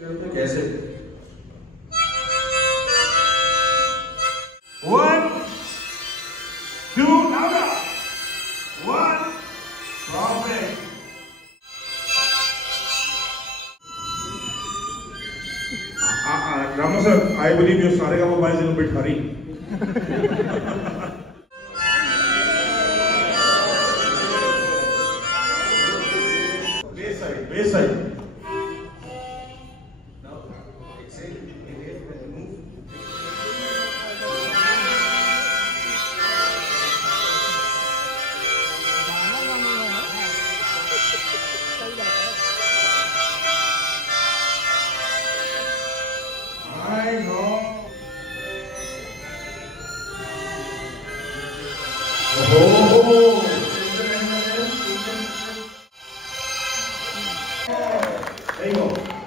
कैसे? 1, 2, louder. 1, perfect. Rama sir, I believe your Saregama is a little bit hurry. Bass side. Now, exhale, inhale, and move. I know. Oh. There you go.